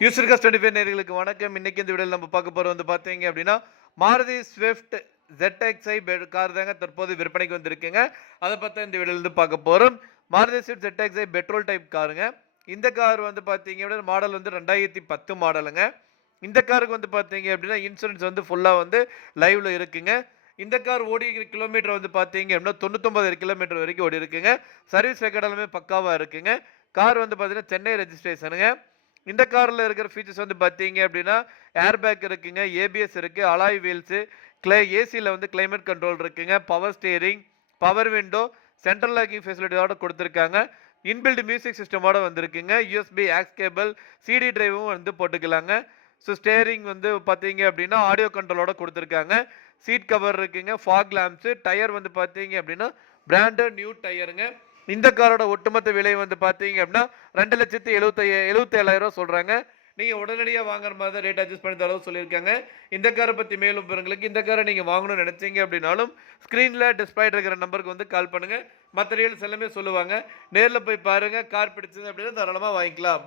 User cost 25 நேயர்களுக்கு வணக்கம். இன்னைக்கு இந்த வீடியோல நம்ம பார்க்க போறது வந்து பார்த்தீங்க அப்படின்னா, மாருதி ஸ்விஃப்ட் ZXi கார் தாங்க தற்போது விற்பனைக்கு வந்திருக்குங்க. அத பத்தி இந்த வீடியோல இருந்து பார்க்க போறோம். Maruti Swift ZXi petrol type காருங்க. இந்த கார் வந்து பார்த்தீங்க அப்படின்னா மாடல் வந்து 2010 மாடலுங்க. இந்த காருக்கு வந்து பார்த்தீங்க அப்படின்னா இன்சூரன்ஸ் வந்து ஃபுல்லா வந்து லைவ்ல இருக்குங்க. இந்த கார் ஓடியிருக்கிற கிலோமீட்டர் வந்து பார்த்தீங்க அப்படின்னா 99 கிலோமீட்டர் வரைக்கும் ஓடி இருக்குங்க. சர்வீஸ் ரெக்கார்ட் எல்லாமே பக்காவா இருக்குங்க. கார் வந்து பார்த்தீங்கன்னா சென்னை ரெஜிஸ்ட்ரேஷனுங்க. இந்த கார்ல இருக்கிற ஃபீச்சர்ஸ் வந்து பார்த்தீங்க அப்படின்னா, ஏர் பேக் இருக்குங்க, ஏபிஎஸ் இருக்கு, அலாய் வீல்ஸு, ஏசில வந்து கிளைமேட் கண்ட்ரோல் இருக்குங்க, power steering, power window, central locking ஃபெசிலிட்டியோட குடுத்துருக்காங்க. இன்பில்ட் மியூசிக் சிஸ்டமோட வந்திருக்குங்க. யூஎஸ்பி ஆக்ஸ் கேபிள், சிடி டிரைவும் வந்து போட்டுக்கலாங்க. ஸோ ஸ்டேரிங் வந்து பார்த்தீங்க அப்படின்னா, ஆடியோ கண்ட்ரோலோட குடுத்துருக்காங்க. சீட் கவர் இருக்குங்க, ஃபாக் லாம்ப்ஸு, டயர் வந்து பார்த்தீங்க அப்படின்னா, பிராண்டட் நியூ டயருங்க. இந்த காரோட ஒட்டுமொத்த விலை வந்து பார்த்தீங்க அப்படின்னா 2,77,000 சொல்றாங்க. நீங்க உடனடியா வாங்குற மாதிரி தான் ரேட் அட்ஜஸ்ட் பண்ணி தரவும் சொல்லியிருக்காங்க. இந்த காரை பத்தி மேலும் விவரங்களுக்கு இந்த காரை நீங்க வாங்கணும்னு நினைச்சீங்க அப்படின்னாலும் ஸ்கிரீன்ல டிஸ்ப்ளே இருக்கிற நம்பருக்கு வந்து கால் பண்ணுங்க. மத்த டீடைல்ஸ் எல்லாமே சொல்லுவாங்க. நேர்ல போய் பாருங்க. கார் பிடிச்சது அப்படின்னா தாராளமா வாங்கிக்கலாம்.